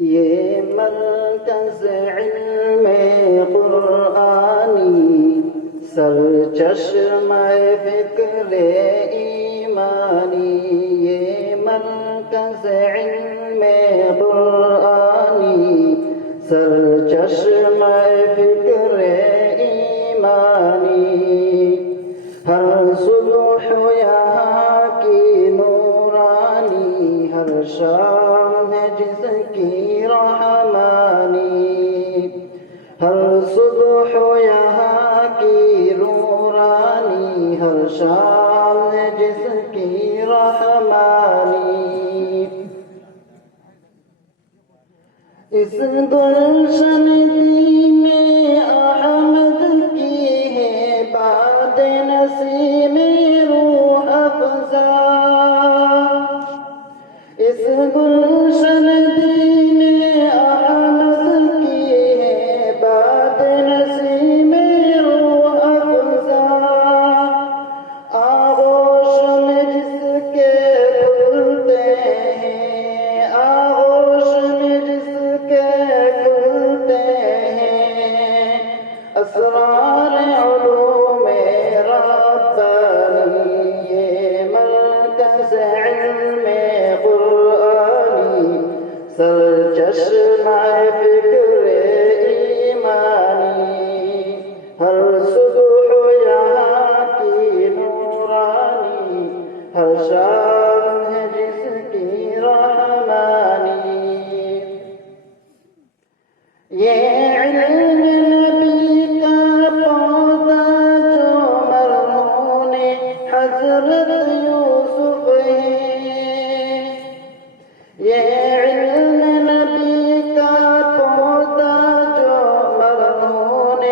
یہ مرکز علم قرآنی سرچشمہ فکر ایمانی، یہ مرکز علم قرآنی سرچشمہ فکر ایمانی، ہر صبح یہاں کی نورانی، ہر شام ہے جس کی رحمانی، ہر صبح یہاں کی نورانی، ہر شام ہے جس کی رحمانی۔ اس گلشن دین احمد کی ہے باد نسیم روح افزا، اس گلشن دین احمد کی ہے باد نسیم روح افزا، آغوش میں جس کے کھلتے ہیں، آغوش میں جس کے کھلتے ہیں اسرار علوم ربانی، یہ مرکز علم قرآنی سرچشمہ فکر ایمانی، ہر صبح یہاں کی نورانی، ہر شام ہے جس کی رحمانی۔ یہ علم نبی کا پودا جو مرہون حضرت یوسف ہے، یہ علم نبی کا پودا جو مرہون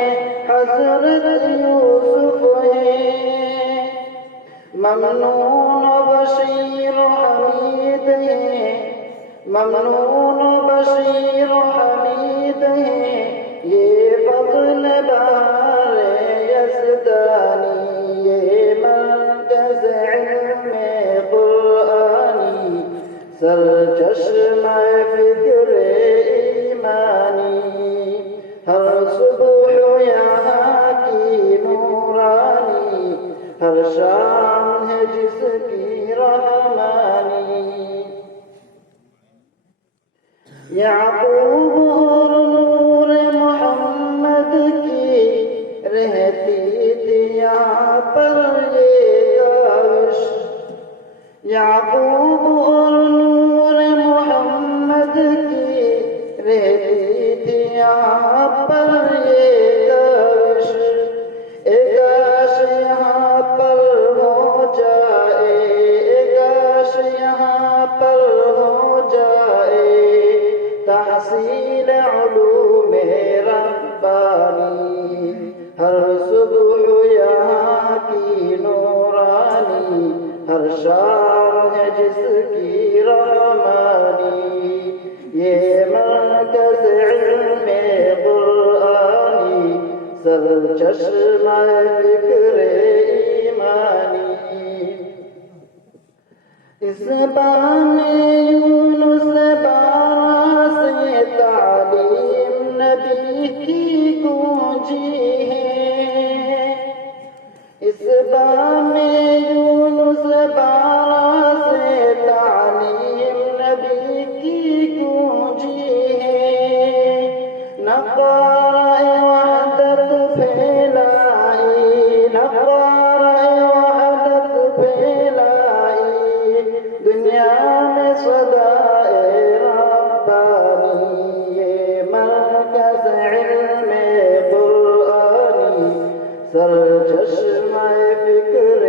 حضرت یوسف ہے، ممنون بشیر حمید ہے، ممنون بشیر حمید ہے، یہ فضل بہار یزدانی، یہ مرکز علم قرآنی سرچشمہ فکر ایمانی، ہر صبح یہاں کی نورانی، ہر شام ہے جس کی رحمانی۔ یعقوب اور نور محمد کی رہتی تھی یہاں پر یہ کاوش، یعقوب اور نور محمد کی رہتی تھی یہاں پر یہ کاوش، کاش یہاں پر ہو جائے، کاش یہاں پر ہو جائے تحصیل علوم ربانی، ہر صبح یہاں کی نورانی، ہر شام ہے جس کی رحمانی، یہ مرکز علم قرآنی سرچشمہ فکر ایمانی۔ اس بام یونس بارہ سے تعلیم نبی کی گونجی ہے، اس بام یونس بارہ سے تعلیم نبی کی گونجی ہے، نقارۂ وحدت پھیلائی، نقارۂ وحدت پھیلائی دنیا میں صدائے ربانی، یہ مرکز علم قرآنی سرچشمہ فکر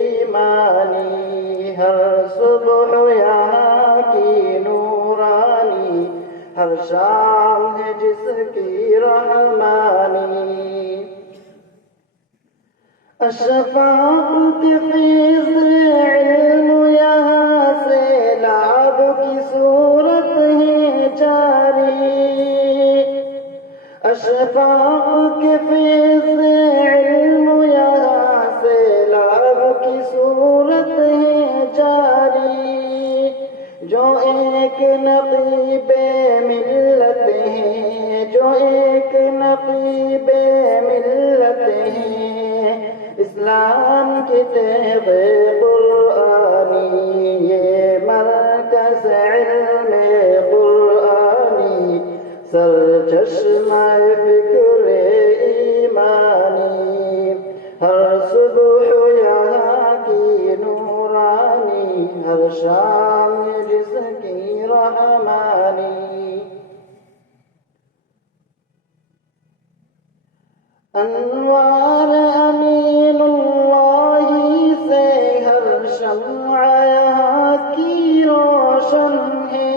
ایمانی، ہر صبح یہاں کی نورانی، ہر شام ہے جس کی رحمانی۔ اشفاق کی فیض علم یہاں سے لعب کی صورت ہے جاری، اشفاق کی فیض علم یہاں سے لعب کی صورت ہے جاری، جو ایک نقیب ملت ہیں، جو ایک نقیب ملت ہیں، اسلام کی تیغ قرآنی، یہ مرکز علم قرآنی، سرچشمہ فکر ایمانی، ہر صبح یہاں کی نورانی، ہر شام جس کی رحمانی، انوار امین اللہ سے ہر شمع یہاں کی روشن ہے،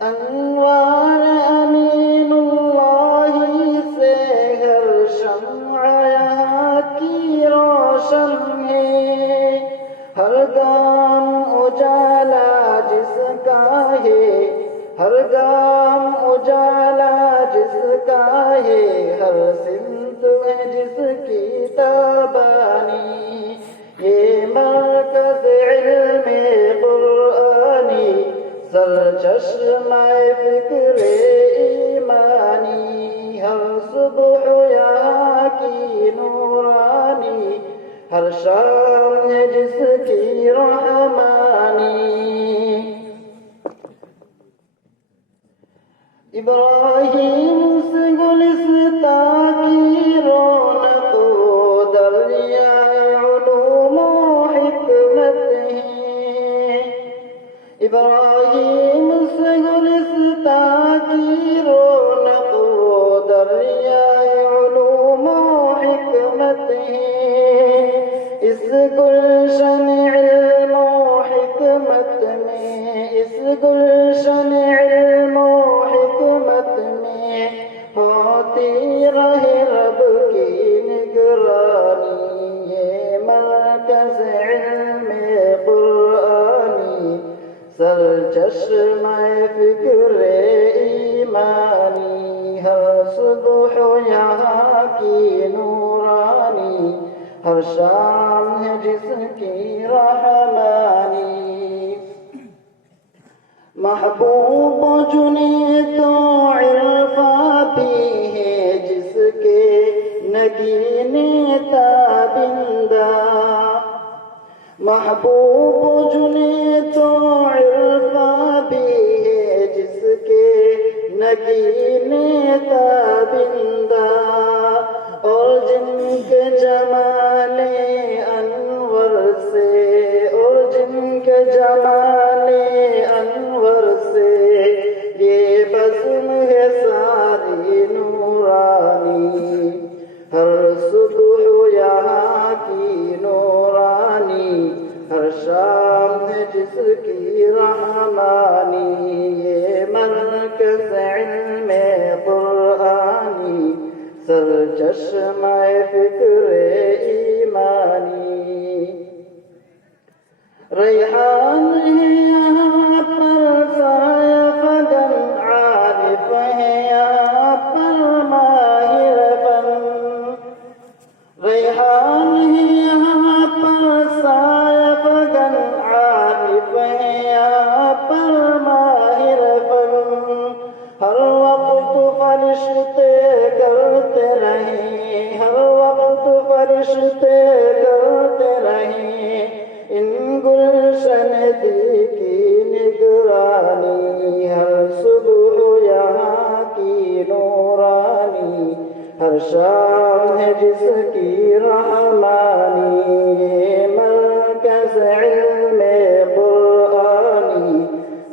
انوار امین اللہ سے ہر شمع یہاں کی روشن ہے، ہر گام اجالا جس کا ہے، ہر گام اجالا جس کا ہے، ہر سمت ہے جس کی تابانی، یہ مرکز علم قرآنی، سرچشمہ فکر ایمانی، ہر صبح یہاں کی نورانی، ہر شام ہے جس کی رحمانی، ابراہیم سے گلستاں کی رونق و دریائے علوم و حکمت ہے، ابراہیم سے گلستاں کی رونق و دریائے علوم و حکمت ہے، اس گلشن علم و حکمت میں، اس گلشن علم و حکمت میں ہوتی رہے رب کی نگرانی، یہ مرکز علم قرآنی، سرچشمہ فکر ایمانی، ہر صبح یہاں کی نورانی، ہر شام ہے جس کی رحمانی، محبوب چنے تو عرفاں بھی ہے جس کے نگینے تابندہ، محبوب چنے تو عرفاں بھی ہے جس کے نگینے تابندہ، اور جن کے جمال انور سے، اور جن کے جمال انور سے یہ بزم ہے ساری نورانی، ہر صبح یہاں کی نورانی، ہر شام ہے جس کی رحمانی، یہ مرکز علم قرآنی، سرچشمہ فکر ایمانی، ریحان ہے یہاں پر سایہ فگن، عارف ہے یہاں پر ماہر فن، ریحان ہے یہاں پر سایہ فگن، عارف ہے یہاں پر ماہر فن، ہر وقت فرشتے کرتے رہیں، ہر وقت فرشتے کرتے رہیں، ان گلشن دی کی نگرانی، ہر صبح یہاں کی نورانی، ہر شام ہے جس کی رحمانی، یہ مرکز علم قرآنی،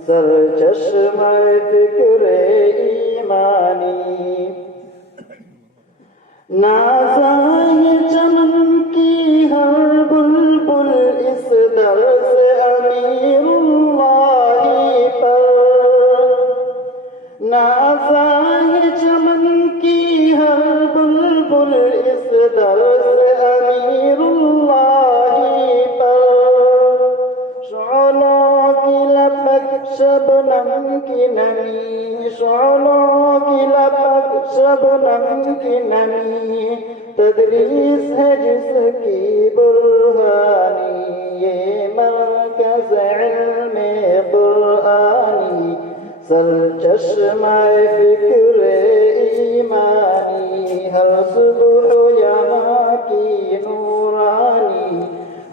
سرچشمہ فکر ایمانی، نازائے چمن کی ہر بلبل اس در سے امیر اللہ پر، نازائے چمن کی ہر بلبل اس در سے امیر اللہ پر، شعلوں کی لپک شبنم کی نمی، شعلوں کی لپک شبنم کی نمی، تدریس ہے جس کی برہانی، یہ مرکز علم سرچشمہ فکر ایمانی، ہر صبح یہاں کی نورانی،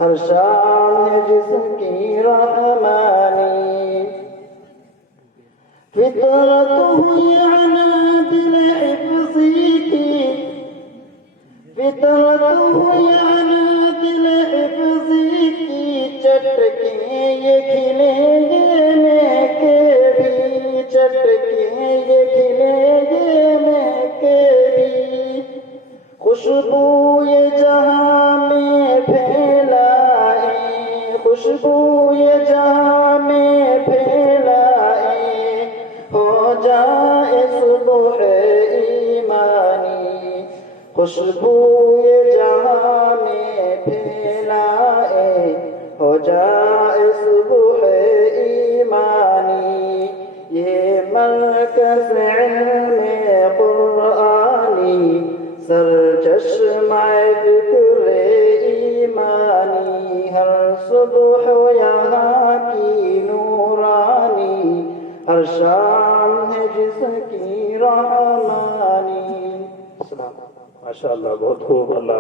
ہر شام ہے جسم کی رحمانی، فطرت ہوئی عنادل حفظی کی، فطرت ہوئی عنادل حفظی کی، چٹکیں یہ کھلیں گے میں کے بھی، چٹکیں یہ کھلیں گے میں کے بھی، خوشبو یہ جہاں میں پھیلائیں، خوشبو یہ جہاں میں پھیلائیں، ہو جائے صبح ایمانی، خوشبو یہ جہاں میں پھیلائیں، ہو جائے صبح ایمانی، یہ مرکز علم قرآنی، سرچشمہ فکر ایمانی، ہر صبح یہاں کی نورانی، ہر شام ہے جس کی رحمانی۔ ماشاء اللہ، بہت خوب، اللہ